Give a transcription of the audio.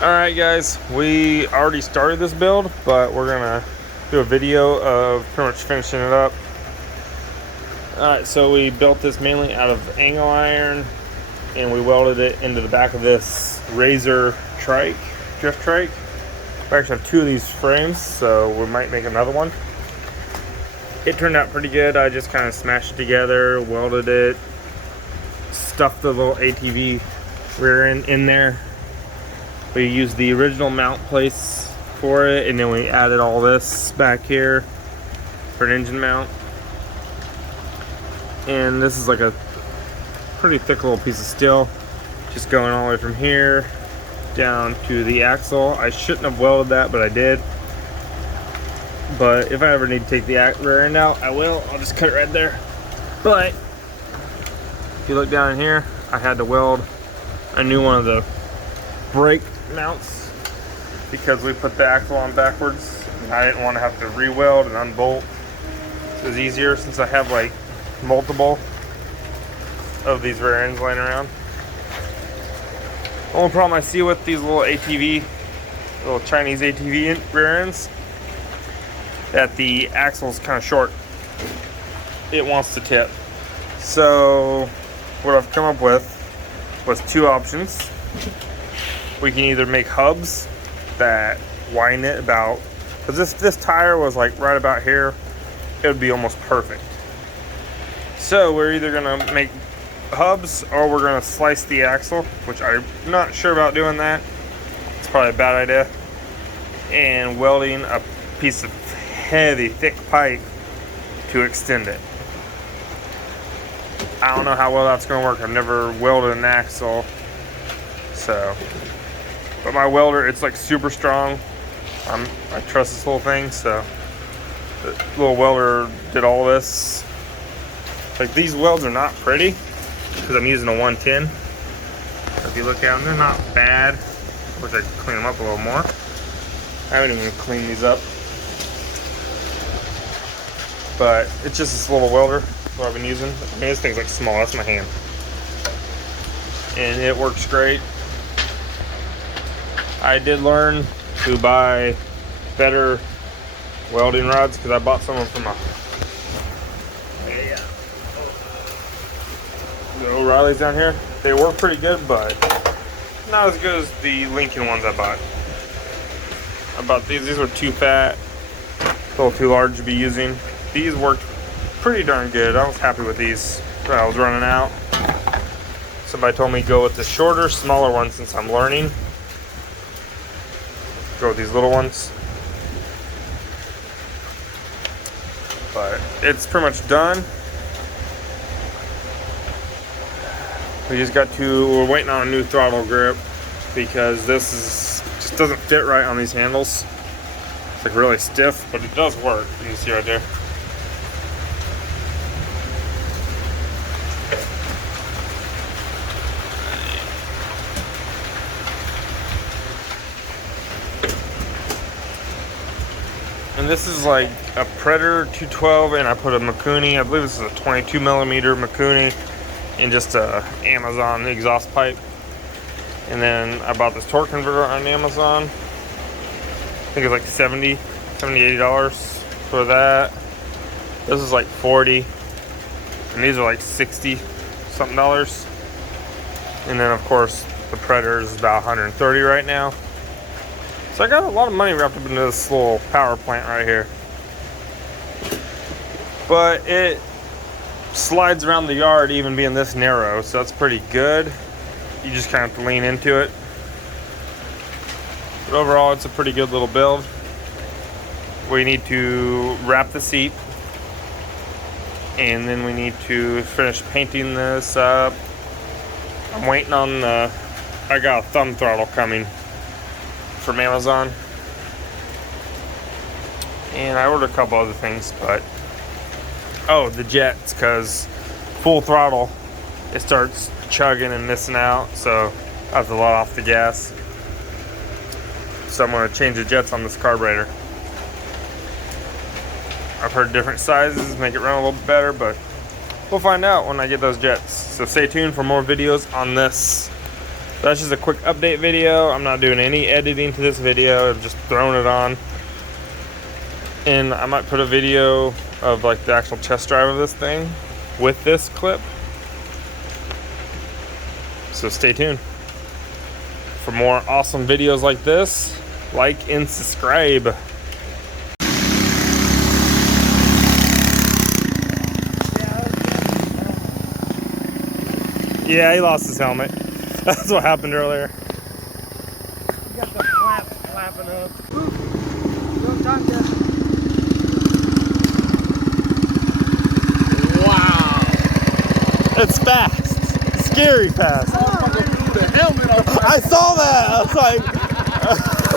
Alright guys, we already started this build, but we're gonna do a video of pretty much finishing it up. Alright, so we built this mainly out of angle iron and we welded it into the back of this Razor trike, drift trike. We actually have two of these frames, so we might make another one. It turned out pretty good. I just kind of smashed it together, welded it, stuffed the little ATV rear end in there. We used the original mount place for it, and then we added all this back here for an engine mount. And this is like a pretty thick little piece of steel, just going all the way from here down to the axle. I shouldn't have welded that, but I did. But if I ever need to take the rear end out, I will. I'll just cut it right there. But if you look down in here, I had to weld a new one of the brake mounts because we put the axle on backwards and I didn't want to have to re-weld and unbolt. So it was easier since I have like multiple of these rear ends laying around. The only problem I see with these little Chinese ATV rear ends, that the axle is kind of short. It wants to tip. So what I've come up with was two options. We can either make hubs that widen it about, because this tire was like right about here, it would be almost perfect. So we're either gonna make hubs or we're gonna slice the axle, which I'm not sure about doing that. It's probably a bad idea. And welding a piece of heavy, thick pipe to extend it. I don't know how well that's gonna work. I've never welded an axle, so. But my welder, it's like super strong. I trust this whole thing, so the little welder did all this. Like, these welds are not pretty because I'm using a 110. If you look at them, they're not bad. Wish I could clean them up a little more. I haven't even cleaned these up. But it's just this little welder that I've been using. I mean, this thing's like small, that's my hand. And it works great. I did learn to buy better welding rods because I bought some of them from the O'Reilly's down here. They work pretty good, but not as good as the Lincoln ones I bought. I bought these. These were too fat, a little too large to be using. These worked pretty darn good. I was happy with these. I was running out. Somebody told me go with the shorter, smaller ones since I'm learning. Go with these little ones. But it's pretty much done. We're waiting on a new throttle grip because this just doesn't fit right on these handles. It's like really stiff, but it does work. You can see right there. And this is like a Predator 212, and I put a Mikuni, I believe this is a 22 millimeter Mikuni, in just a Amazon exhaust pipe. And then I bought this torque converter on Amazon. I think it's like $80 for that. This is like 40, and these are like 60 something dollars. And then of course the Predator is about 130 right now. So I got a lot of money wrapped up into this little power plant right here. But it slides around the yard even being this narrow, so that's pretty good. You just kind of have to lean into it. But overall, it's a pretty good little build. We need to wrap the seat, and then we need to finish painting this up. I'm waiting on I got a thumb throttle coming from Amazon, and I ordered a couple other things, but the jets, because full throttle it starts chugging and missing out, so I have to let off the gas. So I'm going to change the jets on this carburetor. I've heard different sizes make it run a little bit better, but we'll find out when I get those jets. So stay tuned for more videos on this That's just a quick update video. I'm not doing any editing to this video. I'm just throwing it on. And I might put a video of like the actual test drive of this thing with this clip. So stay tuned for more awesome videos like this. Like and subscribe. Yeah, he lost his helmet. That's what happened earlier. You got the flaps flapping up. Don't talk to us. Wow. It's fast. Scary fast. The helmet on. I saw that. I was like...